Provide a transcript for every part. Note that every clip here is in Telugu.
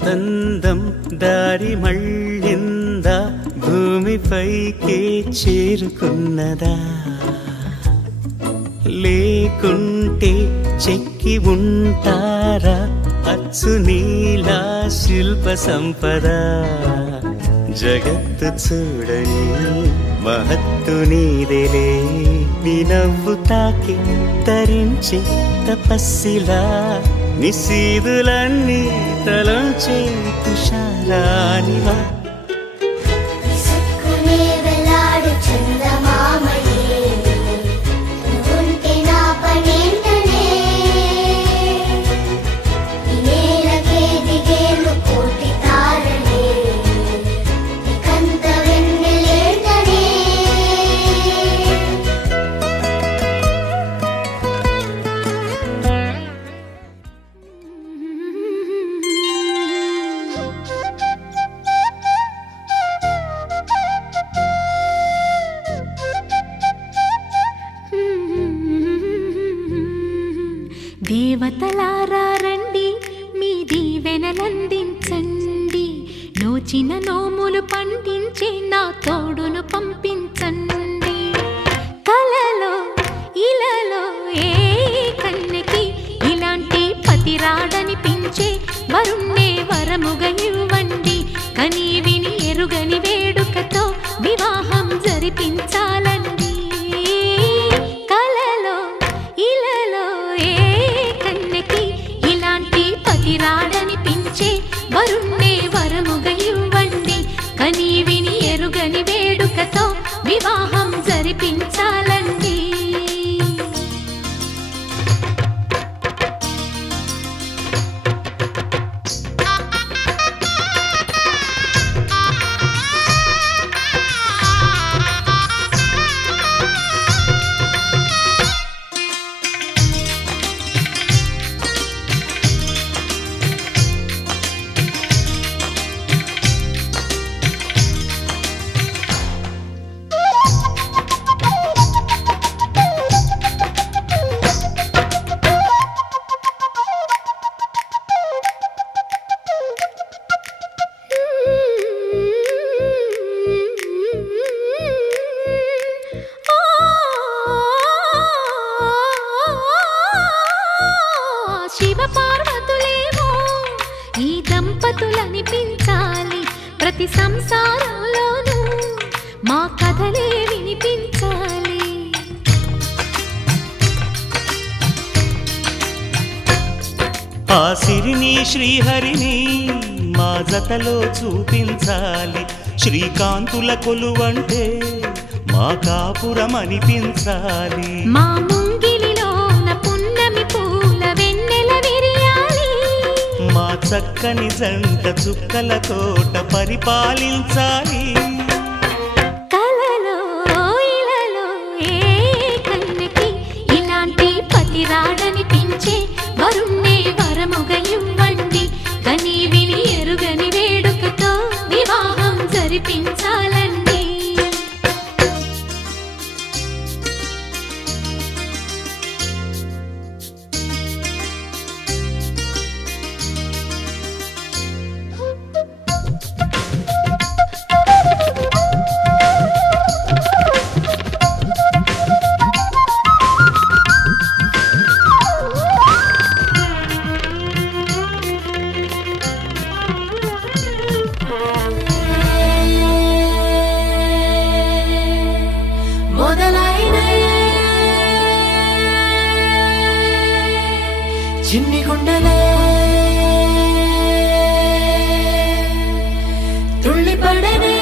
ఇంతందం దారి మళ్ళిందా భూమిపైకే చేరుకున్నదా లేకుంటే చెక్కి ఉంటారా అచ్చు నీలా శిల్ప సంపద జగత్తు చూడని మహత్తు నీదేలే నీ నవ్వు తాకి తరించే తపస్సిలా నిశీదులన్నీ తలంచే తుషారానివా దేవతలారా రండి మీ దీవెనలందించండి నోచిన నోములు పండించే నా తోడును పంపించండి కలలో ఇలలో ఏ కన్నెకి ఇలాంటి పతిరాడనిపించే వరుణ్ణే వరముగా ఇవ్వండి కని విని ఎరుగని వేడుకతో వివాహం జరిపించాలండి రాడనిపించే వరుణ్ణే వరముగా ఇవ్వండి కని విని ఎరుగని వేడుకతో వివాహం జరిపించాలండి ఈ దంపతులనిపించాలి ప్రతి సంసారంలోనూ మా కథలే వినిపించాలి ఆ సిరిని శ్రీహరిని మా జతలో చూపించాలి శ్రీకాంతుల కొలువంటే మా కాపురం అనిపించాలి మా ముంగిలిలోన పున్నమి పూల వెన్నెల విరియాలి మా చక్కని జంట చుక్కల తోట పరిపాలించాలి కలలో ఇలలో ఏ కన్నెకి ఇలాంటి పతిరాడనిపించే వరుణ్ణే వరముగా ఇవ్వండి కని విని ఎరుగని వేడుకతో వివాహం జరిపించాలండి చిన్ని గుండెలే తుళ్ళిపడనే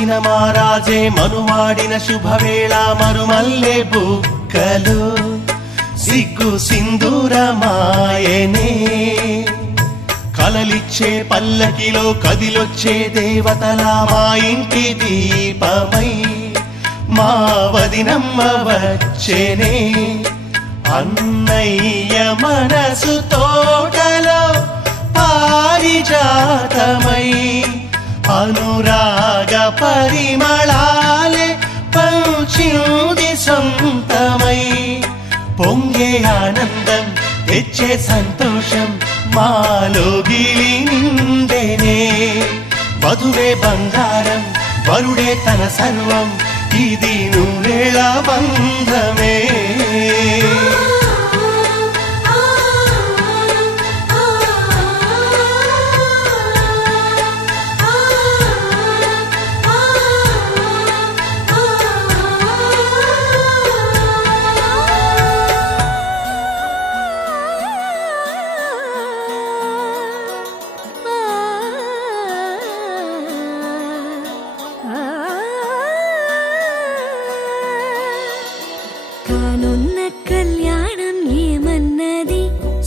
వచ్చిన మారాజే మనువాడిన శుభవేళ మరుమల్లె బుక్కలు సిగ్గు సింధూరమాయనే కలలిచ్చే పల్లకిలో కదిలొచ్చే దేవతలా మా ఇంటి దీపమై మా వదినమ్మ వచ్చేనే అన్నయ్య మనసు తోటలో పారిజాతమై అనురాగ పరిమళాలే పంచింది సొంతమై పొంగే ఆనందం తెచ్చే సంతోషం మాలోగిలి నిండేనే వధువే బంగారం వరుడే తన సర్వం ఇది నూరేళ్ళ బంధమే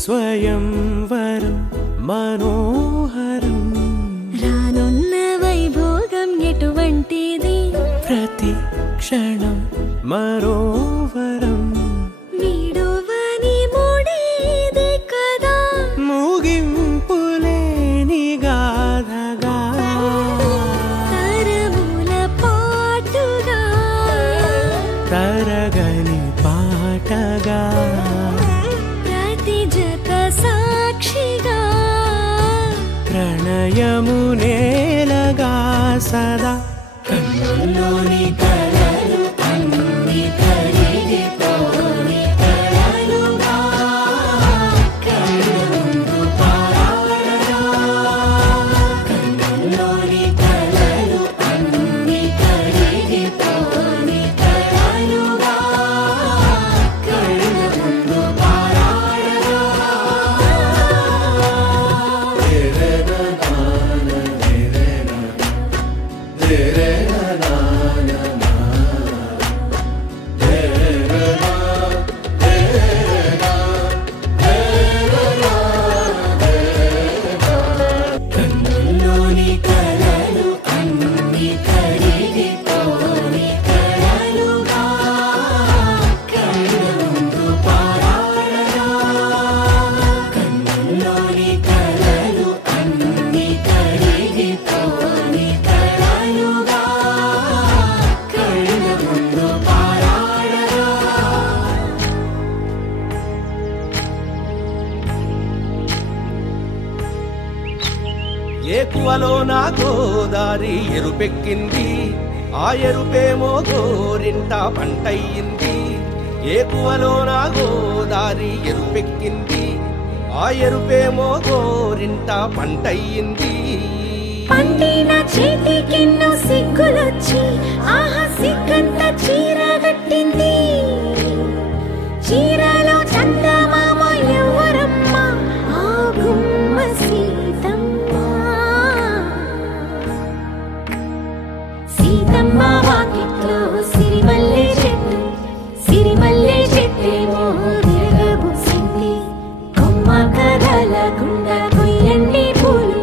స్వయంవరం మనోహరం రానున్న వైభోగం ఎటువంటిది ప్రతి క్షణం మరోవరం వీడువని మూడేది కదా ముగింపులేని గాథగా తరముల పాటుగా తరగని పాటగా సాక్షిగా ప్రణయము నేలగా సదా కన్నుల్లోని కలలు అన్ని కరిగిపోని కలలుగా కన్నుందు పారాడగా కన్నుల్లోని కలలు అన్ని కరిగిపోని కలలుగా కన్నుందు ఏకువలో నా గోదారి ఎరుపెక్కింది ఆ ఎరుపేమో గోరింట పంటయ్యింది ఏకువలో నా గోదారి ఎరుపెక్కింది ఆ ఎరుపేమో గోరింట పంటయ్యింది పండిన చేతికెన్నో సిగ్గులొచ్చి ఆహా సిగ్గంత చీరగట్టింది చీరలో చందమామ ఎవరమ్మ ఆ గుమ్మ సీతమ్మ సీతమ్మ వాకిట్లో సిరిమల్లె చెట్టేమో తిరగబూసింది కొమ్మ కదలకుండా కొయ్యండి పూలు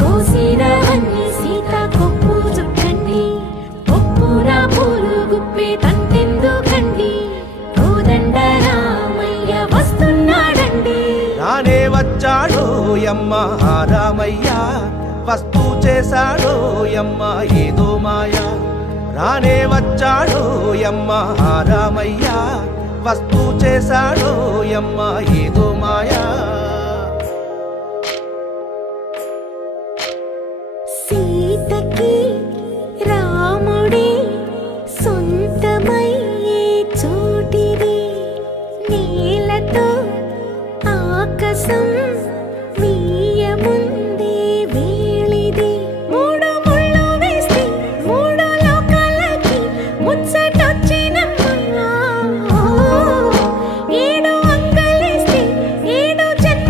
కోసిరవన్నీ సీత కొప్పు చుట్టండి ఒప్పున పూలు గుప్పే తంతెందుకండి కోదండ రామయ్య వస్తున్నాడండి రానే వచ్చాడో యమ్మ రామయ్య వస్తూ చేశాడో యమ్మ ఏదో మాయ రానే వచ్చాడో యమ్మ రామయ్య వస్తూ చేశాడో యమ్మ ఏదో మాయా సీతకి రాముడే సొంతమయ్యే చోటిది నీలతో ఆకాశం వీయముందే వేళిది మూడు ముళ్ళు వేస్తే మూడు లోకాలకి ముచ్చటొచ్చినమ్మా ఏడు అంకలేస్తే ఏడు జన్మ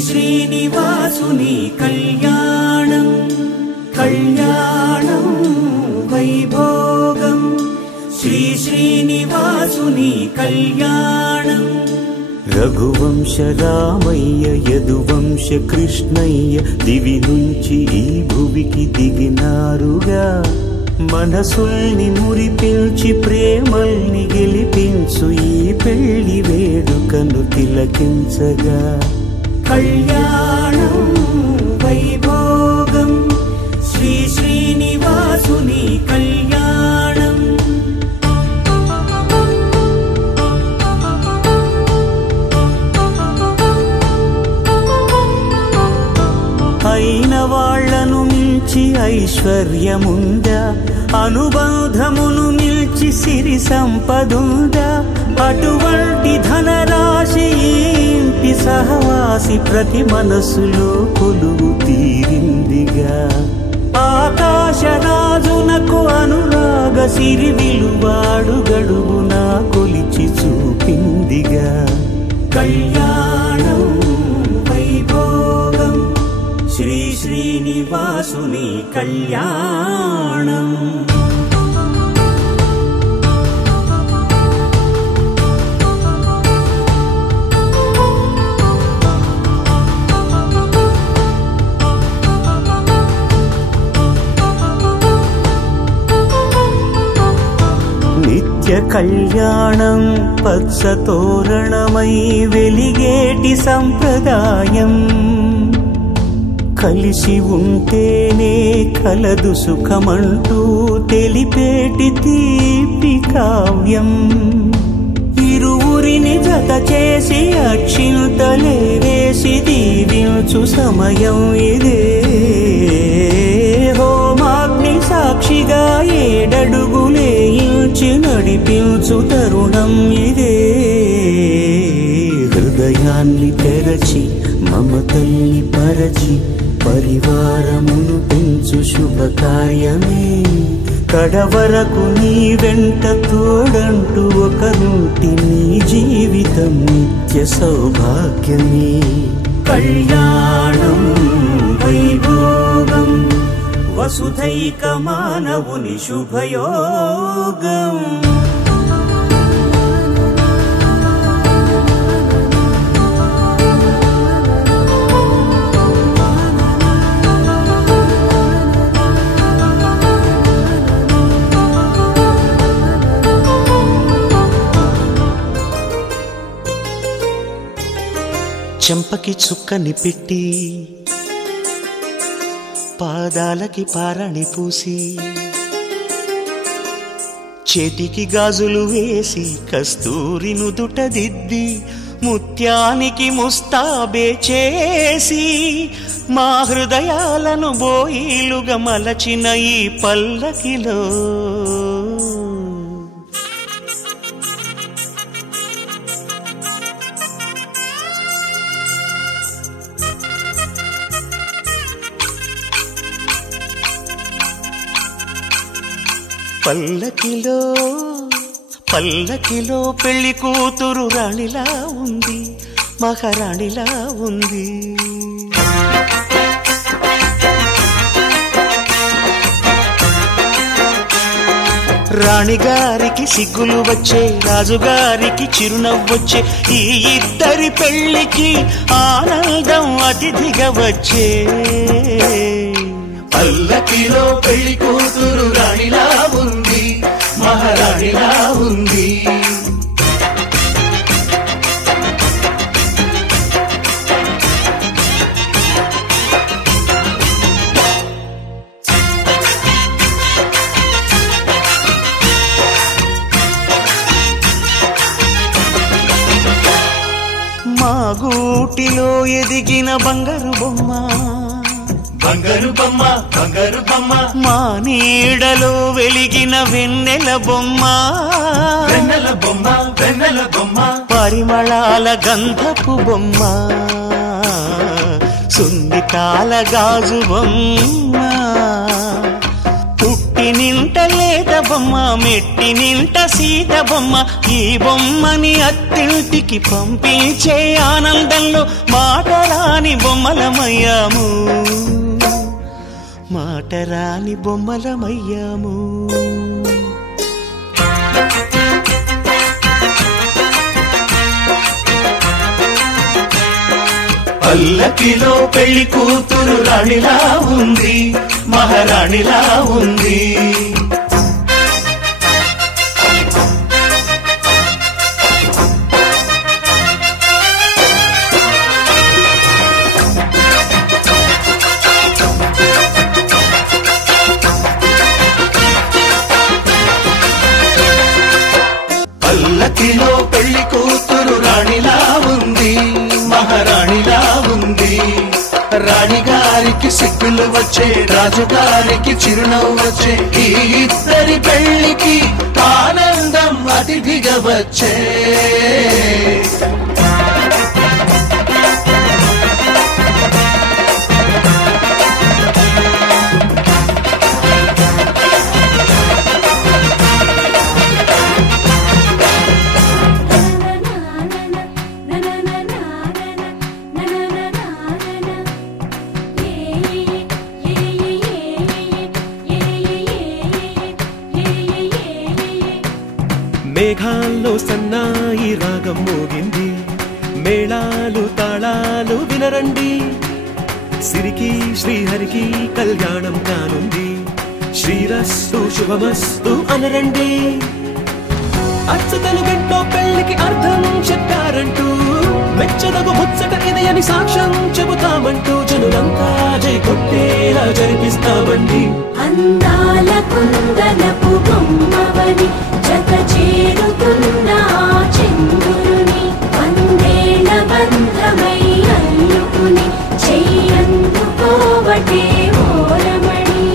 శ్రీనివాసుని కళ్యాణం కళ్యాణం వైభోగం శ్రీ శ్రీనివాసుని కళ్యాణం రఘువంశ రామయ్య యదువంశ కృష్ణయ్య దివి నుంచి ఈ భువికి దిగినారుగా మనసుల్ని మురిపించి ప్రేమల్ని గెలిపించు ఈ పెళ్లి వేడుకను తిలకించగా కళ్యాణం వైభోగం శ్రీ శ్రీనివాసుని కళ్యాణం అయిన వాళ్లను మించి ఐశ్వర్యముందా అనుబంధమును నిల్చి సిరి సంపదుందా అటువంటి ధనరాశి ఇంటి సహవాసి ప్రతి మనసులో కొలువు తీరిందిగా ఆకాశరాజునకు అనురాగ సిరి విలువాడు గడుగునా కొలిచి చూపిందిగా కళ్యాణం వైభోగం శ్రీ శ్రీనివాసుని కళ్యాణం నిత్య కళ్యాణం పచ్చ తోరణమై వెలిగేటి సంప్రదాయం కలిసి ఉంటేనే కలదు సుఖమంటూ తెలిపేటి తీపి కావ్యం ఇరువురిని జత చేసి అక్షింతలే వేసి దీవించు సమయం ఇదే హోమాగ్ని సాక్షిగా ఏడడుగులే ఇంచి నడిపించు తరుణం ఇదే హృదయాన్ని తెరచి మమతల్ని పరచి పరివారమును పెంచు శుభకార్యమే కడవరకు నీ వెంట తోడంటూ ఒకరుంటి నీ జీవితం నిత్య సౌభాగ్యమే కళ్యాణం వైభోగం వసుధైక మానవుని శుభయోగం చెంపకి చుక్కని పెట్టి పాదాలకి పారాణి పూసి చేతికి గాజులు వేసి కస్తూరి నుదుట దిద్ది ముత్యానికి ముస్తాబే చేసి మా హృదయాలను బోయిలుగా మలచిన ఈ పల్లకిలో పల్లకిలో పల్లకిలో పెళ్లి కూతురు రాణిలా ఉంది మహారాణిలా ఉంది రాణిగారికి సిగ్గులు వచ్చే రాజుగారికి చిరునవ్వొచ్చే ఈ ఇద్దరి పెళ్లికి ఆనందం అతిథిగా వచ్చే పల్లకిలో పెళ్లి కూతురు రాణిలా ఉంది మహారాణిలా ఉంది మా గూటిలో ఎదిగిన బంగారు బొమ్మ బంగారు బొమ్మ బంగారు బొమ్మ మా నీడలో వెలిగిన వెన్నెల బొమ్మ వెన్నెల బొమ్మ వెన్నెల బొమ్మ పరిమళాల గంధపు బొమ్మ సున్నితాల గాజు బొమ్మ పుట్ట పుట్టి నింట లేద బొమ్మ మెట్టి నింట సీత బొమ్మ ఈ బొమ్మని అత్తింటికి పంపించే ఆనందంలో మాటరాని బొమ్మలమయ్యాము మాటరాని బొమ్మలమయ్యాము పల్లకిలో పెళ్లి కూతురు రాణిలా ఉంది మహారాణిలా ఉంది పల్లకిలో పెళ్లి కూతురు రాణిలా ఉంది మహారాణిలా ఉంది రాణిగారికి సిగ్గులు వచ్చే రాజుగారికి చిరునవ్వు వచ్చే ఈ ఇద్దరి పెళ్లికి ఆనందం అతిథిగా వచ్చే మేఘాల్లో సన్నాయి రాగం మోగింది మేళాలు తాళాలు వినరండి సిరికి శ్రీహరికి కళ్యాణం కానుంది శ్రీరస్తు శుభమస్తు అనరండి అచ్చతలు గంటో పెళ్లికి అర్థం చెప్పారంటూ మెచ్చదగు ముచ్చట ఇది అని సాక్ష్యం చెబుతామంటూ జనులంతా జై కొట్టేలా జరిపిస్తామండి అందాల కుందనపు బొమ్మవని జత చేరుతున్న చంద్రుని వందేళ్ల బంధమై అల్లుకుని చెయ్యందుకోవటే ఓరమణి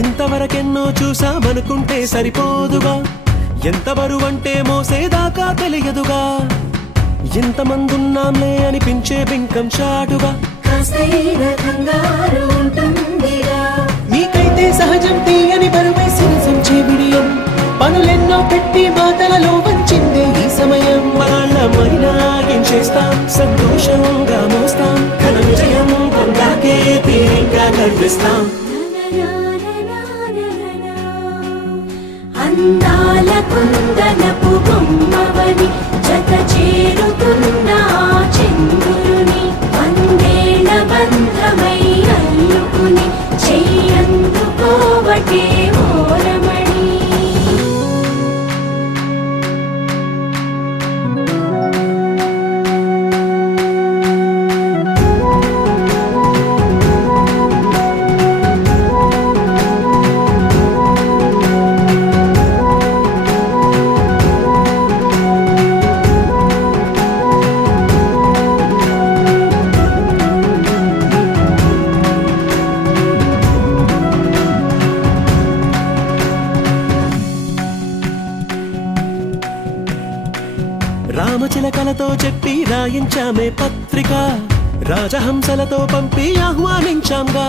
ఇంతవరకెన్నో చూసామనుకుంటే సరిపోదుగా ఎంత బరువంటే మోసేదాకా తెలియదుగా ఇంతమందున్నాంలే అనిపించే బింకం చాటుగా కాస్తైన కంగారు ఉంటుందిగా నీకైతే సహజం తీయని బరువే సిరసించే విడియం పనులెన్నో పెట్టి మాటలలో వంచిందే ఈ సమయం వాళ్ళమైనా ఏం చేస్తాం సంతోషంగా మోస్తాం ఘన విజయం పొందాకే తీరిగ్గా గర్విస్తాం అందాల కుందనపు బొమ్మవని జత చేరుతున్న చంద్రుని వందేళ్ల బంధమై అల్లుకుని చెయ్యందుకోవటే ఓరమణి రామచిలకలతో చెప్పి రాయించామే పత్రిక రాజహంసలతో పంపి ఆహ్వానించాంగా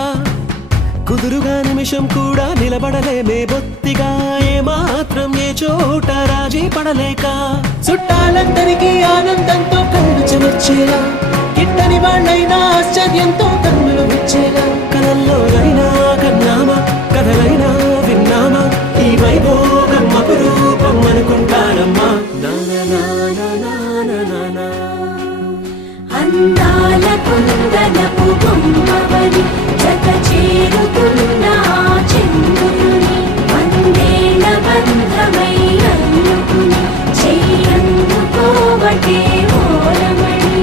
కుదురుగా నిమిషం కూడా నిలబడలేమే బొత్తిగా ఏమాత్రం ఏ చోట రాజీ పడలేక చుట్టాలందరికీ ఆనందంతో కళ్ళు చెమర్చేలా గిట్టని వాళ్ళైనా ఆశ్చర్యంతో కన్నులు విచ్చేలా కలల్లోనైనా కన్నామా కథలైనా విన్నామా ఈ వైభోగం అపురూపం అనుకుంటానమ్మా అందాల కుందనపు బొమ్మవని జత చేరుతున్న చంద్రుని వందేళ్ల బంధమై అల్లుకుని చెయ్యందుకోవటే ఓరమణి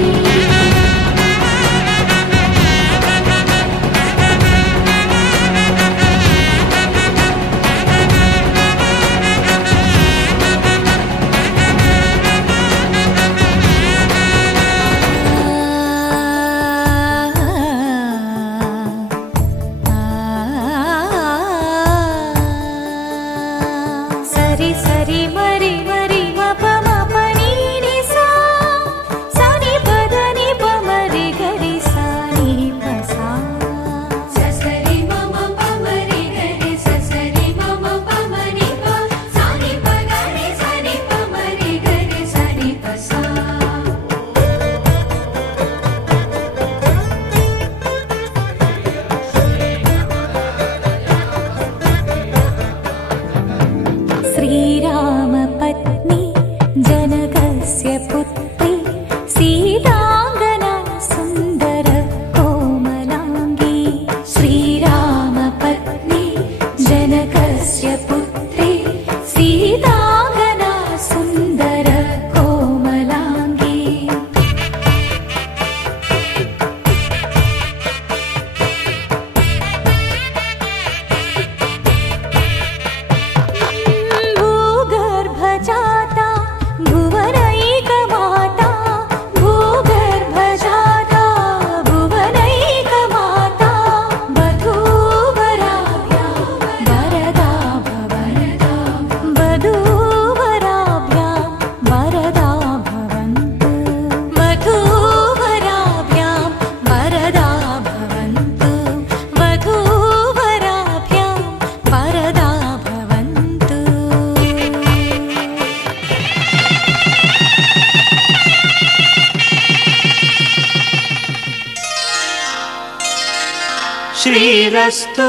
శ్రీరస్తు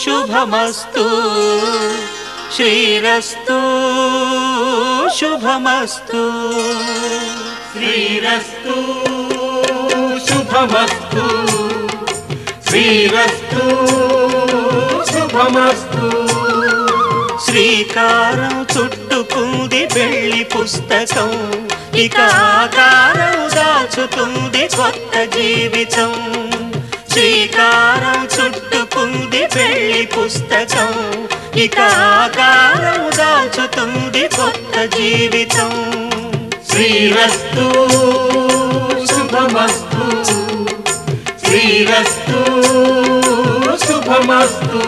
శుభమస్తు శ్రీరస్తు శుభమస్తు శ్రీరస్తు శుభమస్తు శ్రీరస్తు శుభమస్తు శ్రీకారం చుట్టుకుంది పెళ్లి పుస్తకం ఇక ఆకారం దాచుతుంది కొత్త జీవితం శ్రీకారం చుట్టుకుంది పెళ్లి పుస్తకం ఇక ఆకారం దాచుతుంది కొత్త జీవితం శ్రీరస్తు శుభమస్తు శ్రీరస్తు శుభమస్తు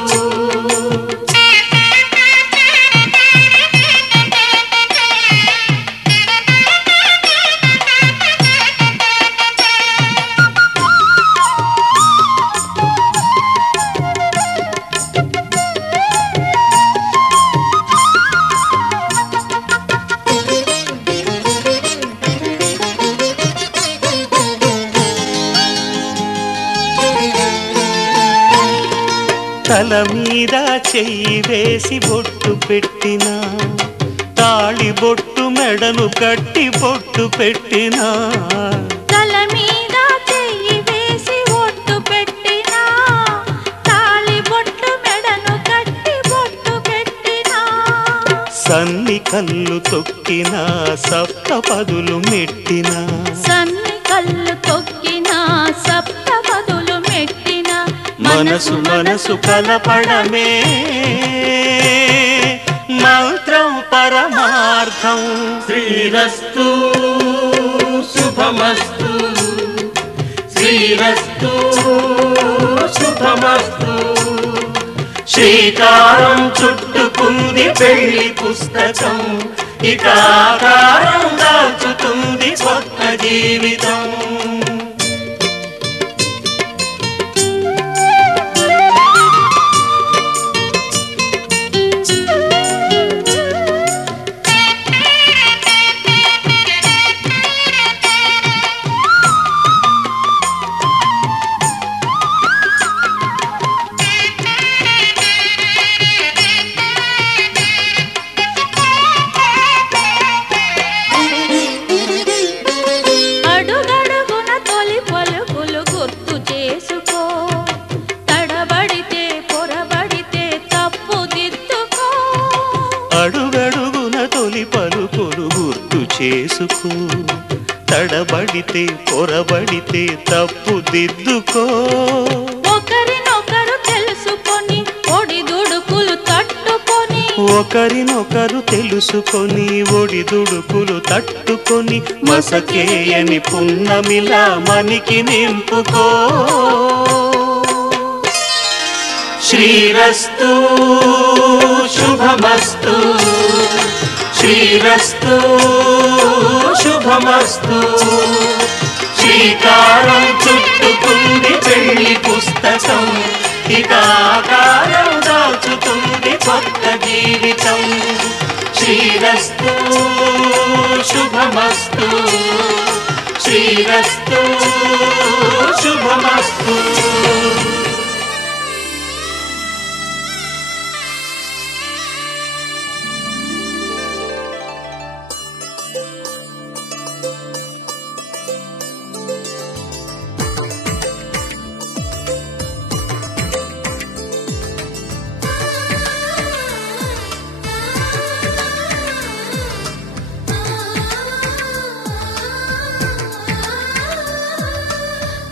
తల మీద చెయ్యి వేసి బొట్టు పెట్టినా తాళి బొట్టు మెడను కట్టి బొట్టు పెట్టినా తల మీద చెయ్యి వేసి బొట్టు పెట్టినా తాళి బొట్టు మెడను కట్టి బొట్టు పెట్టినా సన్ని కళ్ళు తొక్కినా సప్త పదులు మెట్టినా సన్ని కళ్ళు తొక్కినా సప్త పదులు మెట్టినా మనసు మనసు కలపడమే మంత్రం పరమార్థం శ్రీరస్తు శుభమస్తు శ్రీరస్తు శుభమస్తు శ్రీకారం చుట్టుకుంది పెళ్లి పుస్తకం ఇక ఆకారం దాచుతుంది కొత్త జీవితం అడుగడుగున తొలి పలుకులు గుర్తు చేసుకో తడబడితే పొరబడితే తప్పు దిద్దుకో అడుగడుగున తొలి పలుకులు గుర్తు చేసుకో తడబడితే పొరబడితే తప్పు దిద్దుకో ఒకరినొకరు తెలుసుకొని ఒడిదుడుకులు తట్టుకొని ఒకరినొకరు తెలుసుకొని ఒడిదుడుకులు తట్టుకొని మసకేయని పున్నమిలా మనికి నింపుకో శ్రీరస్తు శుభమస్తు శ్రీరస్తు శుభమస్తు శ్రీకారం చుట్టుకుంది పెళ్లి పుస్తకం ఇక ఆకారం దాచుతుంది కొత్త జీవితం శ్రీరస్తు శుభమస్తు శ్రీరస్తు శుభమస్తు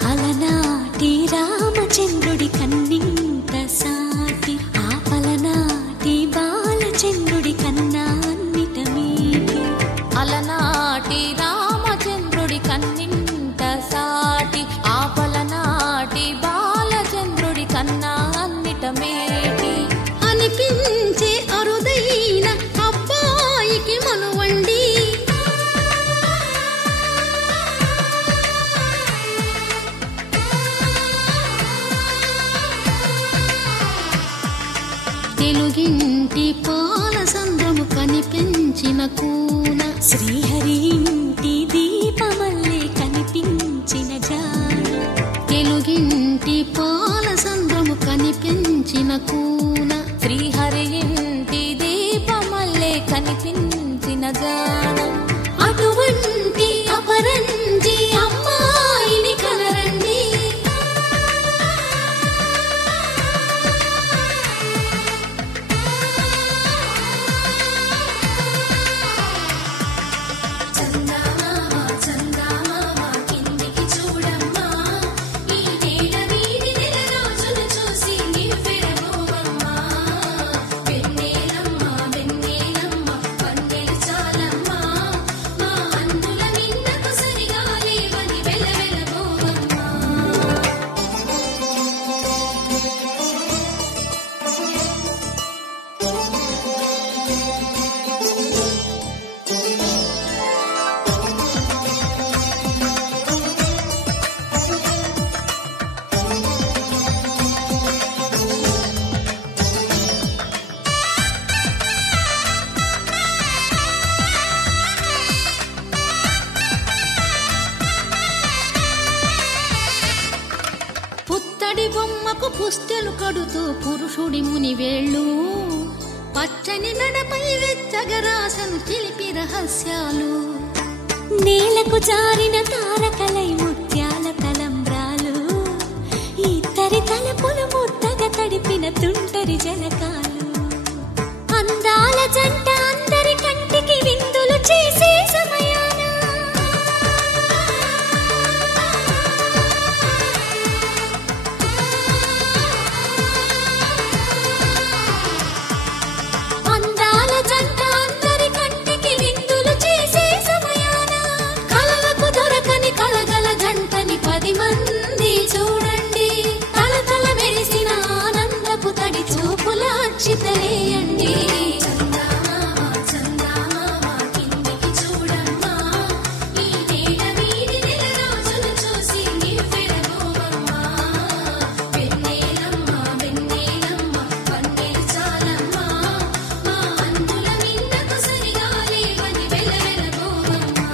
అలనాటి రామచంద్రుడి కన్నింత సాటి ఆపలనాటి బాలచంద్రుడి కన్నా అన్నిట మీటి అలనాటి రామచంద్రుడి కన్నింత సాటి ఆపలనాటి బాలచంద్రుడి కన్నా అన్నిట మేటి అనిపించే అరుదైన అబ్బాయికి మనువండి తెలుగింటి పాలసంద్రము కనిపించిన కూన శ్రీహరి ఇంటి దీపమల్లే కనిపించిన జాడ తెలుగింటి జాన అటువంటి అపరంజి అమ్మాయిని కనరండి. పుత్తడి బొమ్మకు పుస్తెలు కడుతూ పురుషుడి ముని వేళ్ళు పచ్చని నడపై వెచ్చగరాసను చిలిపి రహస్యాలు నేలకు జారిన తారకలై ముత్యాల తలంబ్రాలు ఇద్దరి తలపులు ముద్దగా తడిపిన తుంటరి జలకాలు అందాల జంట అందరి కంటికి విందులు చేసే సమయాన చితలేయండి కిందికి చూడమ్మా ఈ నేల వీడి నెల రోజులు చూసి నివ్వెరబోవమ్మా వెన్నెలమ్మ వెన్నెలమ్మ పన్నెలు చాలమ్మా మా అందుల మిన్నకు సరిగా లేవని వెలవెలబోవమ్మా.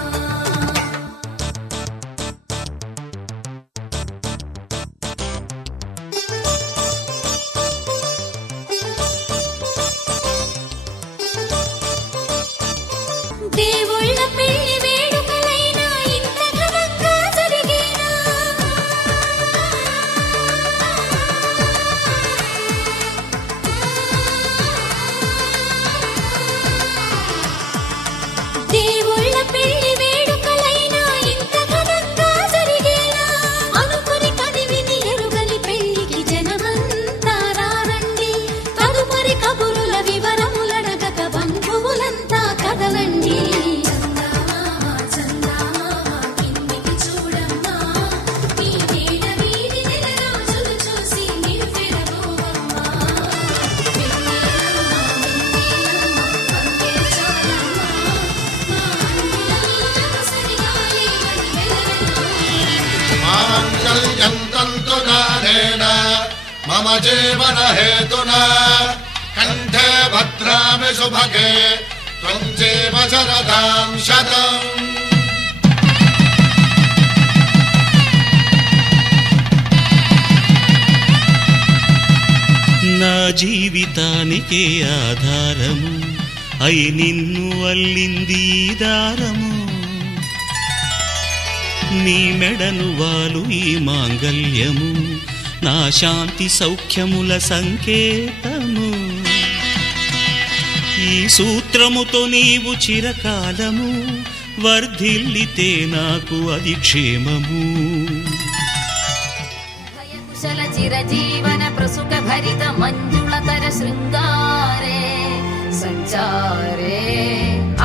దేవుళ్ళ పెళ్లి వేడుకలైనా ఇంత ఘనంగా జరిగేనా దేవుళ్ళ పెళ్లి వేడుకలైనా ఇంత ఘనంగా జరిగేనా అనుకుని కదివిని ఎరుగని పెళ్లికి జనమంతా రారండి తదుపరి కబురుల వివరములడగక బంధువులంతా కదలండి. కిందికి చూడమ్మా ఈ నేల వీడి నెల రోజులు చూసి నివ్వెరబోవమ్మా వెన్నెలమ్మ వెన్నెలమ్మ పన్నెలు చాలమ్మా మా అందుల మిన్నకు సరిగా లేవని వెలవెలబోవమ్మా. మాంగళ్యం తంతునానేన మమ జీవన హేతునా కంఠే భద్రామి శుభగే త్వం జీవ శరదాం శతం. నా జీవితానికే ఆధారము అయి నిన్ను అల్లింది దారము నీ మెడను వాలు ఈ మాంగల్యము నా శాంతి సౌఖ్యముల సంకేతము ఈ సూత్రముతో నీవు చిరకాలము వర్ధిల్లితే నాకు అది క్షేమము. కుశల చిరజీవన ప్రసుక భరిత మంజుళతర శృంగారే సంచారే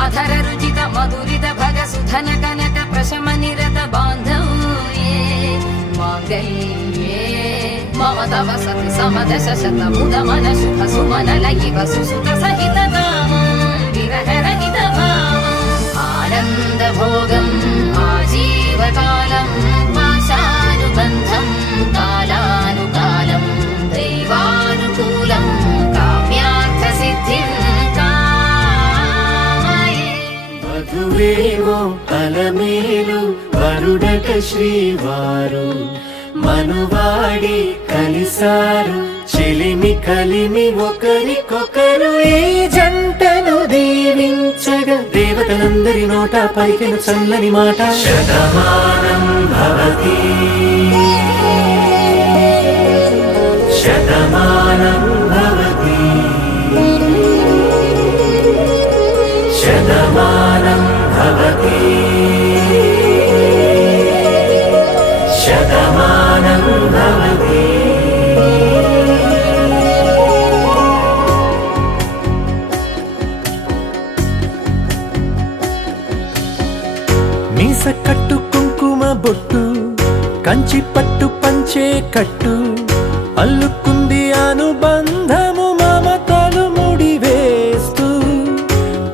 అధర రుచిత మధురిత భగ సుధన కనక ప్రశమ నిరత బాంధవ్యే మాంగళ్యే మమ తవ సతి సమదశ శత ముద మన శుభ సుమన లయివ సుసుత సహిత విరహ రహిత భావం ఆనంద భోగం ఆజీవకాలం పాశానుబంధం కాలానుకాలం దైవానుకూలం కామ్యార్థ సిద్ధిం కామయే. మధువేమో అలమేలు వరుడట శ్రీవారు మనువాడి కలిసారు చెలిమి కలిమి ఒకరికొకరు ఈ జంటను దీవించగా దేవతలందరి నోట పలికిన చల్లని మాట శతమానం భవతి శతమానం భవతి శతమానం భవతి శతమానం భవతి. మీస కట్టు కుంకుమ బొట్టు కంచి పట్టు పంచే కట్టు అల్లుకుంది అనుబంధము మమతలు ముడివేస్తూ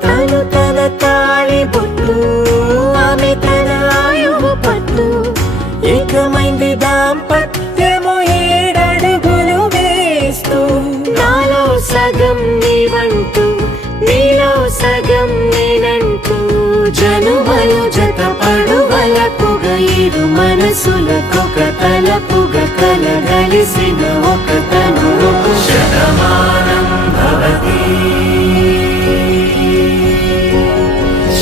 తను తన తాళి బొట్టు ఆమె తన ఆయువు పట్టు ఏకమైంది దాంపత్యము 7 అడుగులు వేస్తూ నాలో సగం నీవంటూ నీలో సగం నేనంటూ జనుమలు జత పడువలపుగ ఇరు మనసులకొక తలపుగ కలగలిసిన ఒక తను శతమానం భవతి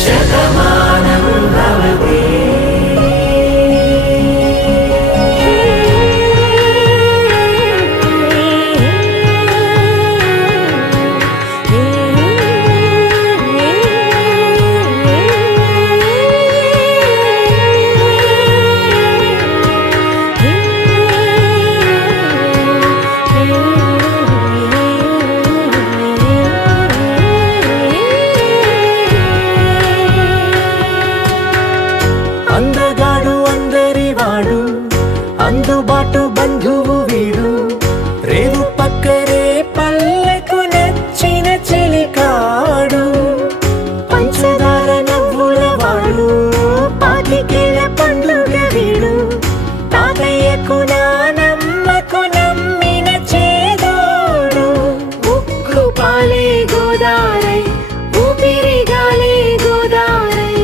శతమానం భవతి. అందగాడు అందరివాడు అందుబాటు బంధువు వీడు రేవు పక్కరే పల్లెకు నచ్చిన చెలికాడు పంచదార నవ్వుల వాడు పాతికేల పండుగ వీడు తాతయ్యకు నానమ్మకు నమ్మిన చేదోడు ఉక్కు పాలే గోదారై ఊపిరి గాలే గోదారై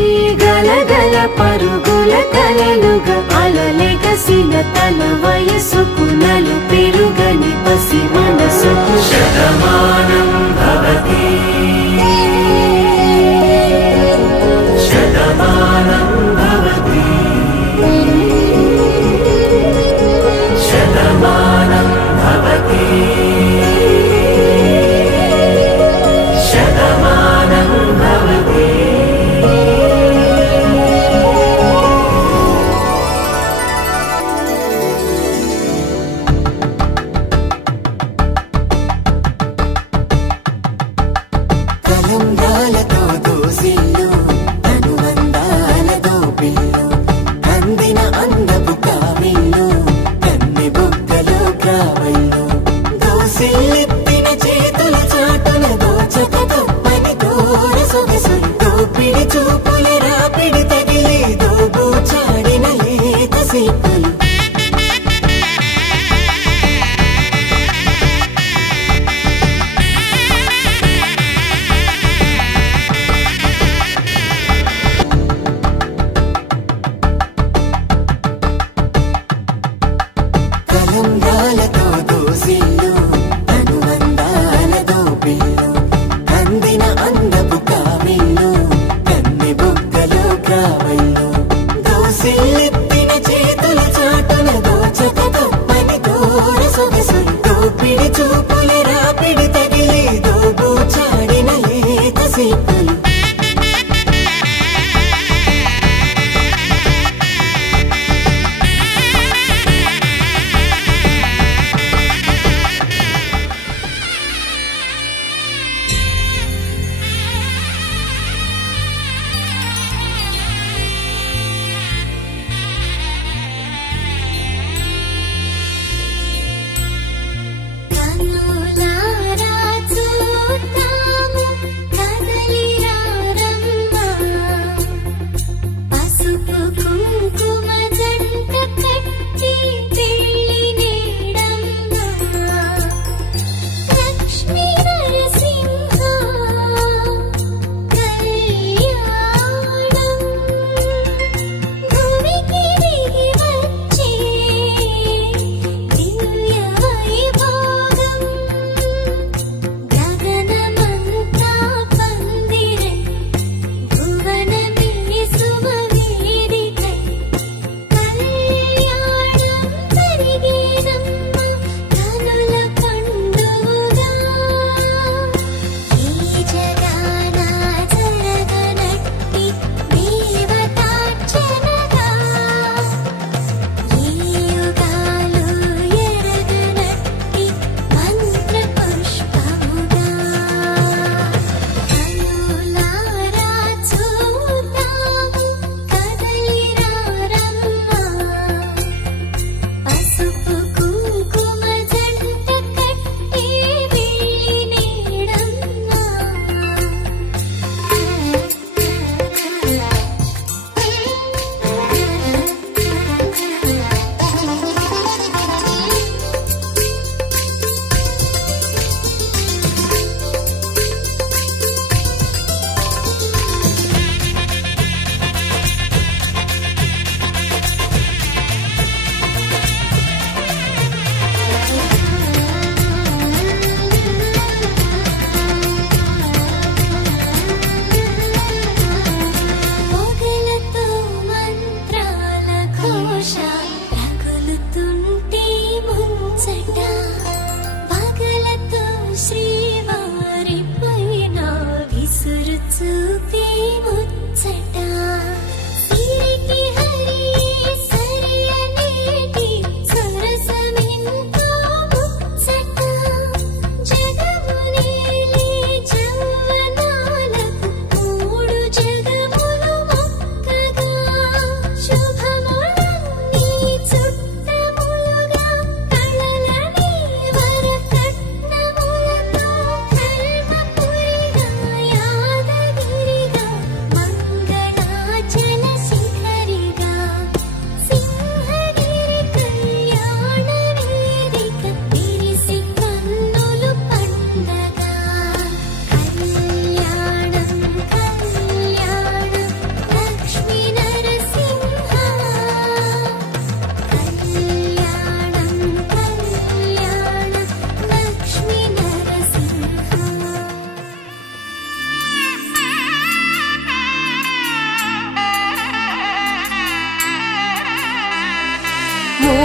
గలగల పరుగుల కలలుగా అలలెగసిన తన వయసుకు నలు పెరుగని పసి మనసుకు శతమానం భవతి శతమానం భవతి శతమానం భవతి శతమానం భవతి. కలంగాలతో దోసిల్లు అనుబంధాలతో పిల్లు అందిన అందపు కావిల్లు కన్ని బుగ్గలో కావళ్ళు దోసిల్లెత్తిన చేతుల చాటున దోచక తప్పని దూర సొగసులు దోపిడి చూపుల రాపిడి తగిలి దోబూచాడిన లేత సీపులు కలంగాలతో దోసిల్లు అనుబంధాలతో పిల్లు అందిన అందపు కావిల్లు కన్ని బుగ్గలో కావళ్ళు దోసిల్లెత్తిన చేతుల చాటున దోచక తప్పని దూర సొగసులు దోపిడి చూపుల రాపిడి తగిలి దోబూచాడిన లేత సీపులు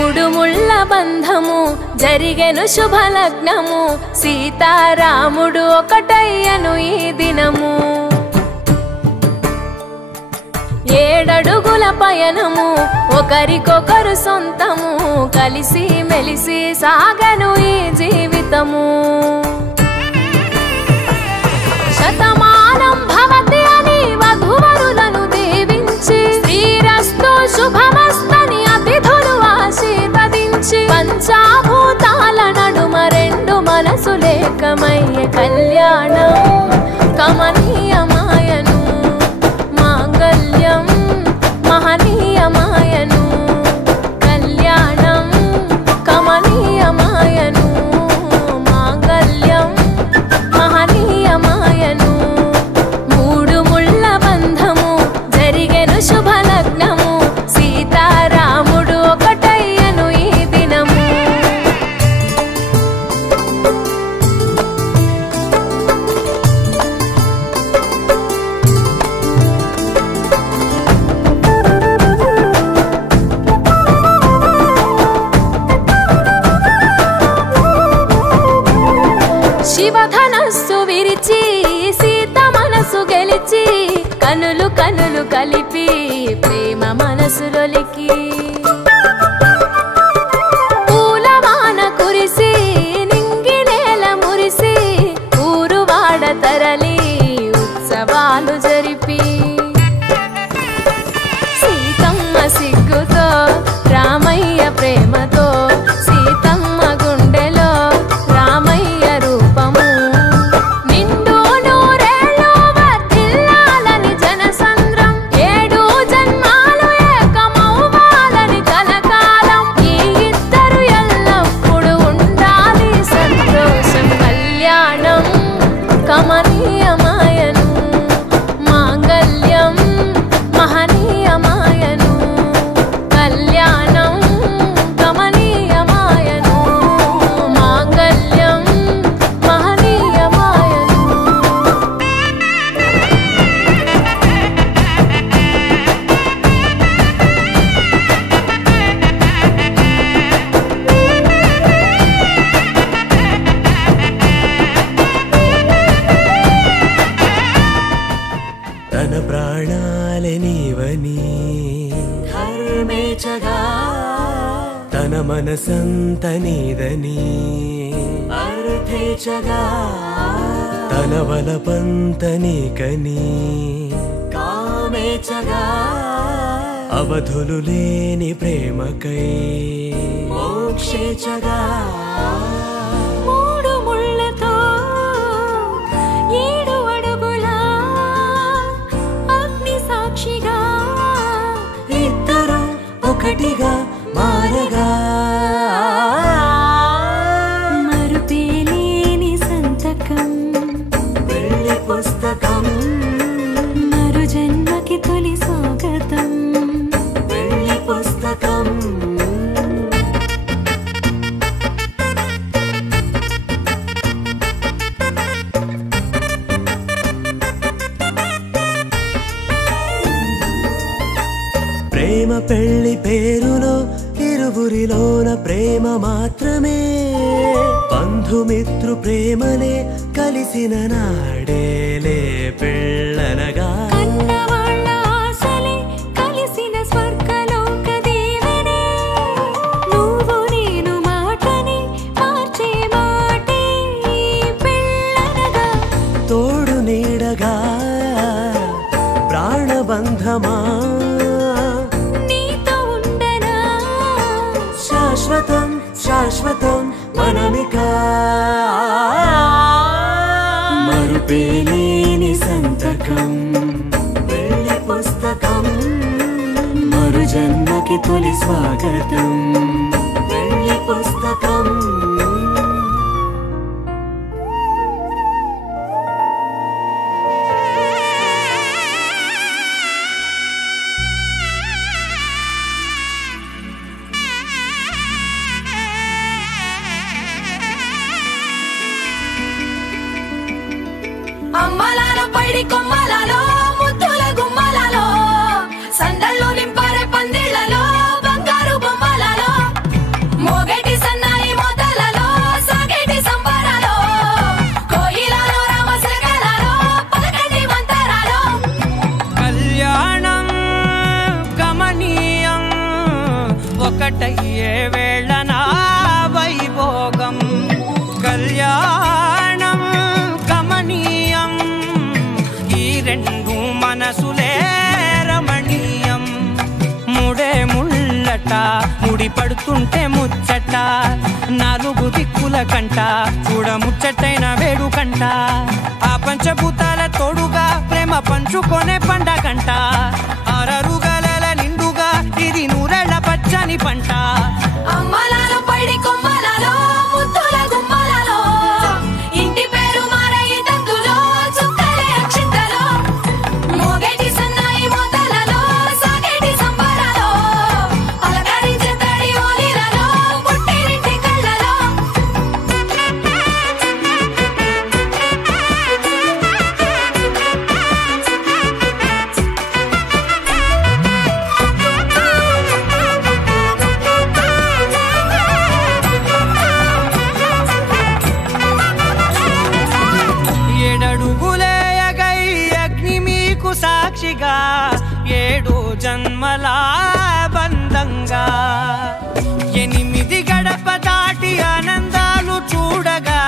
మూడు ముళ్ళ బంధము జరిగెను శుభలగ్నము సీతారాముడు ఒకటయ్యను ఈ దినము 7 అడుగుల పయనము ఒకరికొకరు సొంతము కలిసి మెలిసి సాగను ఈ జీవితము శతమానం భవతి అని వధువరులను దీవించి శ్రీరస్తు శుభమస్తని అతిథులు ఆశీర్వదించి పంచాభూతాల నడుమ 2 మనసులేకమయ్యే కళ్యాణం కమనీయమాయను మాంగళ్యం మహనీయమాయను కళ్యాణం కమనీయమాయను మాంగళ్యం మహనీయమాయను మూడు ముళ్ళ బంధము జరిగెను శుభలగ్నము సీతారాముడు ఒకటయ్యను ఈ దినము శివధనస్సు విరిచి సీత మనసు గెలిచి కనులు కనులు కలిపి ప్రేమ మనసులొలికి పూలవాన కురిసి నింగి నేల మురిసి ఊరువాడ తరలి ఉత్సవాలు జరిపి సీతమ్మ సిగ్గుతో రామయ్య ప్రేమతో సీతమ్మ గుండెలో రామయ్య రూపము నిండు నూరేళ్ళు వర్ధిల్లాలని జనసంద్రం 7 జన్మాలు ఏకమవ్వాలని కలకాలం ఈ ఇద్దరు ఎల్లప్పుడూ ఉండాలి సంతోషం కళ్యాణం కమనీయమాయను మాంగళ్యం మహనీయమాయను కళ్యాణం కమనీయమాయను మాంగళ్యం మహనీయమాయను తన ప్రాణాలే నీవని ధర్మేచగా తన మనసంత నీదని అర్థేచగా తన వలపంత నీకని కామేచగా అవధులు లేని ప్రేమకై మోక్షేచగా మూడు ముళ్ళతో 7 అడుగుల అగ్ని సాక్షిగా ఇద్దరు ఒకటిగా మారగా మరుపేలేని సంతకం పెళ్లి పుస్తకం మరు జన్మకి తొలి స్వాగతం పెళ్లి పుస్తకం ప్రేమ పెళ్లి పేరులో ఇరువురిలోన ప్రేమ మాత్రమే బంధుమిత్రు ప్రేమలే కలిసిన నాడేలే పెళ్ళనగా కన్నవాళ్ళ ఆశలే కలిసిన స్వర్గలోక దీవెనే నువ్వు నేను మాటని మార్చే మాటే పెళ్ళనగా తోడు నీడగా ప్రాణబంధమా నీతో ఉండనా శాశ్వతం శాశ్వతం మనమిక మరుపేలేని సంతకం పెళ్లి పుస్తకం మరు జన్మకి తొలి స్వాగతం పెళ్లి పుస్తకం అమ్మలాల పైడి కొమ్మలలో ముద్దుల గుమ్మలలో సందళ్ళు నింపారే పందిళ్లలో బంగారు బొమ్మలలో ఒకటయ్యే వేళన వైభోగం కళ్యాణం కమనీయం ఈ రెండు మనసులే రమణీయం ముడే ముళ్ళట ముడి పడుతుంటే ముచ్చట నాలుగు దిక్కుల కంట చూడ ముచ్చటైన వేడుకంట ఆ పంచభూతాల తోడుగా ప్రేమ పంచుకొనే పండగంట ఆరరుగల నిండుగా ఇది నూరెళ్ళ పచ్చని పంట అమ్మలాలో పడి కొమ్మలలో ముద్దుల గుమ్మలలో ఇంటి పేరు మారయి తందులో చుక్కలే అక్షింతలో మోగేటి సన్నాయి మోతలలో సాగేటి సంబరాలో పలకరించే తడి ఓలిలలో పుట్టినింటి కళ్ళలో ఏడడుగులేయగై అగ్ని మీకు సాక్షిగా 7 జన్మల బంధంగా 8 గడప దాటి ఆనందాలు చూడగా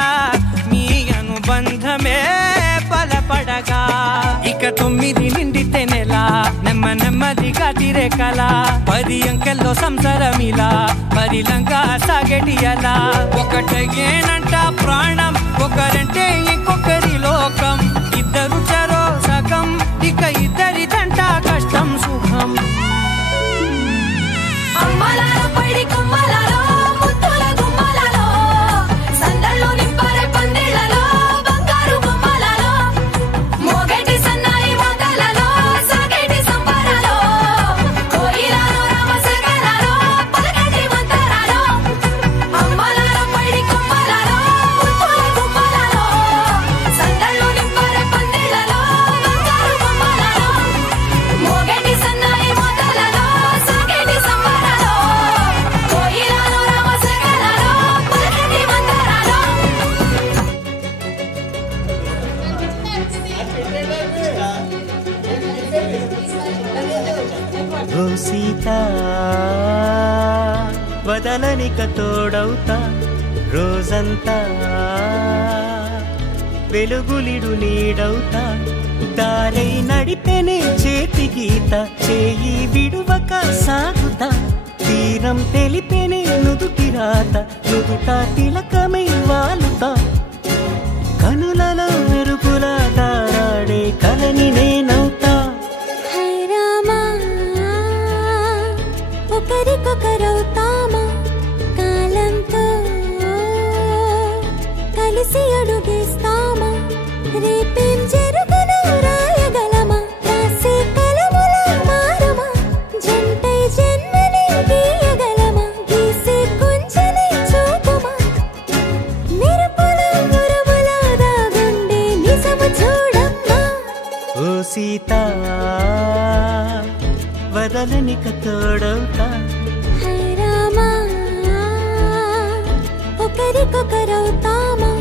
మీ అనుబంధమే బలపడగా ఇక 9 నిండితే నెల నెమ్మదిగా తిరే కల 10 అంకెల్లో సంసారమిలా పరిలంగా సాగటి అలా ఒకటేనంట ప్రాణం ఒకరంటే ఇంకొకరి లోకం ఇద్దరు చరో సగం ఇక ఇద్దరిదంట కష్టం సుఖం అమ్మలాలో పడి కొమ్మలలో ముద్దుల గుమ్మలలో సందళ్ళు నింపరే పందిళ్ళలో బంగారు గుమ్మలలో మోగేటి సన్నాయి మోతలలో సాగేటి సంబరాలో కోయిలలో రామసగలలో పలకటి మంతరాలో అమ్మలాలో పడి కొమ్మలలో ముద్దుల గుమ్మలలో సందళ్ళు నింపరే పందిళ్ళలో బంగారు గుమ్మలలో మోగేటి సన్నాయి మోతలలో సాగేటి సంబరాలో కోయిలలో రామసగలలో పలకటి మంతరాలో ఓ సీత వదలనిక తోడవుతా రోజంతా వెలుగులిడు నీడవుతా దారై నడిపెనే చేతి గీత చేయి విడువక సాగుతా తీరం తెలిపెనే నుదుటి రాత నుదుట తిలకమై వాలుతా కనులలో మెరుగుల తారాడే కలని నేనవుతా హై రామా ఒకరికొకరవుతామా కాలంతో కలిసి అడుగేస్తామా రేపేం జరుగునో రాయగలమా రాసే కలముల మారమా జంటై జన్మని గీయగలమా గీసే కొంచెని చూపుమా మెరుపుల మురుముల దాగుండే నిజము చూడమ్మా ఓ సీత వదలనిక తోడవుతా హై రామా ఒకరికొకరవుతామా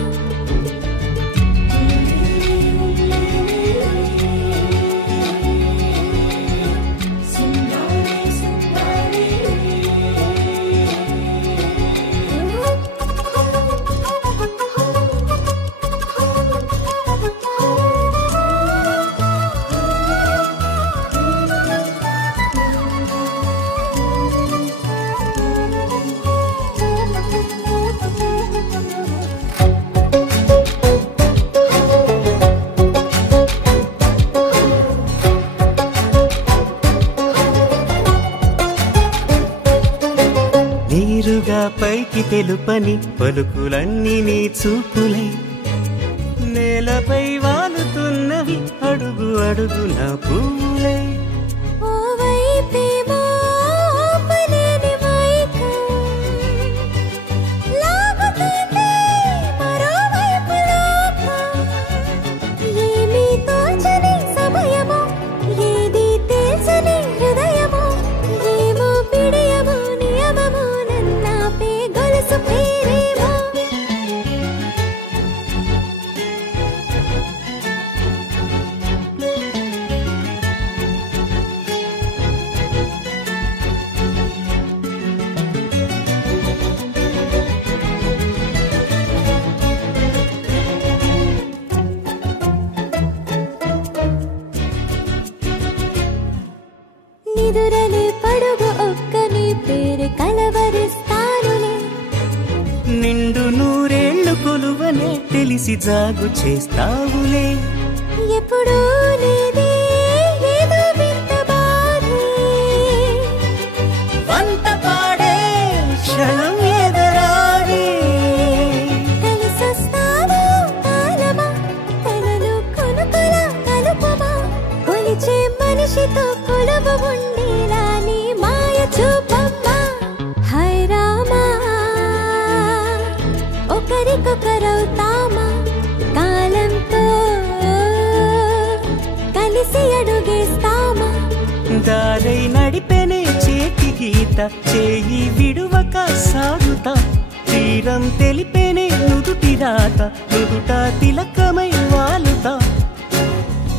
నీరుగా పైకి తెలుపని పలుకులన్నీ నీ చూపులై నేలపై వాలుతున్నవి అడుగు అడుగున పూలై ఓ వైపేమో ఆపలేని మైకం లాగుతుంది మరోవైపు లోకం ఏమీ తోచని సమయమో ఏది తేల్చని హృదయమో ఏమో పిడియమో నియమమో నన్నాపే గొలుసు పేరేమో ఎదురలే పడుగు ఒక్క నీ పేరు కలవరిస్తానులే. నిండు నూరేళ్లు కొలువనే తెలిసి జాగు చేస్తావులే. ఎప్పుడూ లేదే ఏదో వింత బాధే, వంత పాడే క్షణం ఎదురాగే. కలిసొస్తావా కాలమా కలలు కొనుకలా కలుపమా, కొలిచే మనిషితో కొలువు ఉండేలా నీ మాయ చూపమ్మా. హై రామా ఒకరికొకరవుతామా, కాలంతో కలిసి అడుగేస్తామా. దారై నడిపెనే చేతి గీత చేయి విడువక సాగుతా. తీరం తెలిపెనే నుదుటి రాత నుదుట తిలకమై వాలుతా.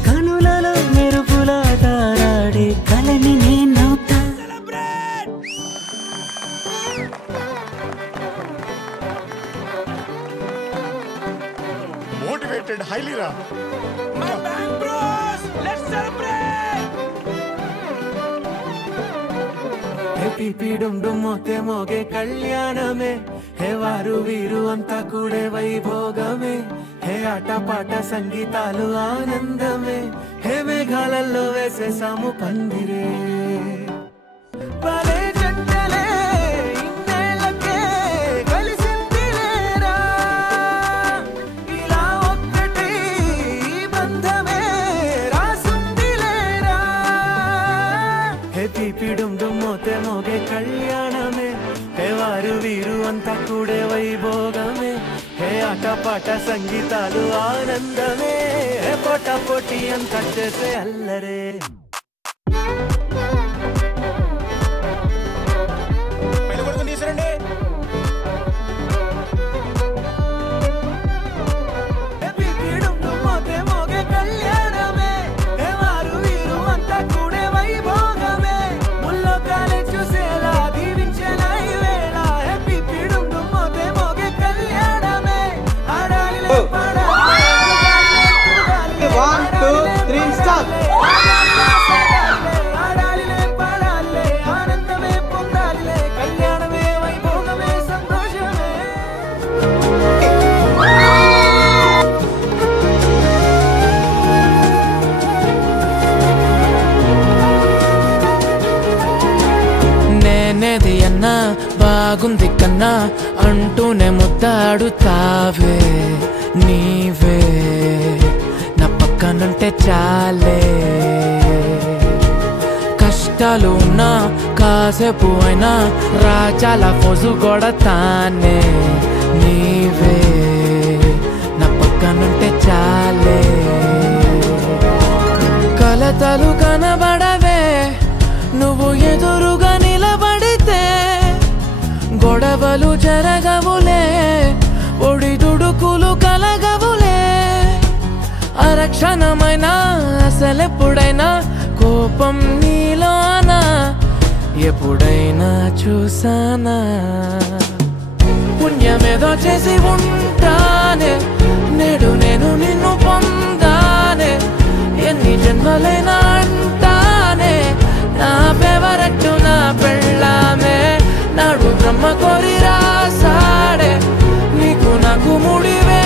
కనులలో మెరుపులా తారాడే కలని నేనవుతా. మోటివేటెడ్ హైలీ రా. మోతే మోగే కళ్యాణమే, హే వారు వీరు అంతా కూడే వైభోగమే. హే ఆట పాట సంగీతాలు ఆనందమే, హే మేఘాలలో వేసేసాము పందిరే. భలే జంటలే ఇన్నేళ్ళకే కలిసిందిలేరా, ఇలా ఒక్కటి బంధమే రాసుందిలేరా. హే పీపిడుం మోతే మోగే కళ్యాణమే, హే వారు వీరు అంతా కూడే వైభోగమే. హే ఆట పాట సంగీతాలు ఆనందమే, హే పోటా పోటీ అంతా చేసే అల్లరే. నేనేది అన్నా బాగుంది కన్నా అంటూనే ముద్దాడుతావే. నీవే నా పక్కనుంటే చాలే, కష్టాలు ఉన్నా కాసేపు అయినా రాజాల ఫోజు కొడతానే. నీవే నా పక్కనుంటే చాలే, కలతలు కనబడవే నువ్వు ఎదురుగా నిలబడితే. గొడవలు జరగవులే ఒడిదుడుకులు కలగవులే, అరక్షణమైన అసలెప్పుడైనా కోపం నీలోనా ఎప్పుడైనా చూసానా. పుణ్యమేదో చేసి ఉంటానే నేడు నేను నిన్ను పొందానే. ఎన్ని జన్మలైనా అంటానే నా ఫేవరెట్ నా పెళ్ళామే. నాడు బ్రహ్మ కోరి రాసాడే నీకు నాకు ముడివే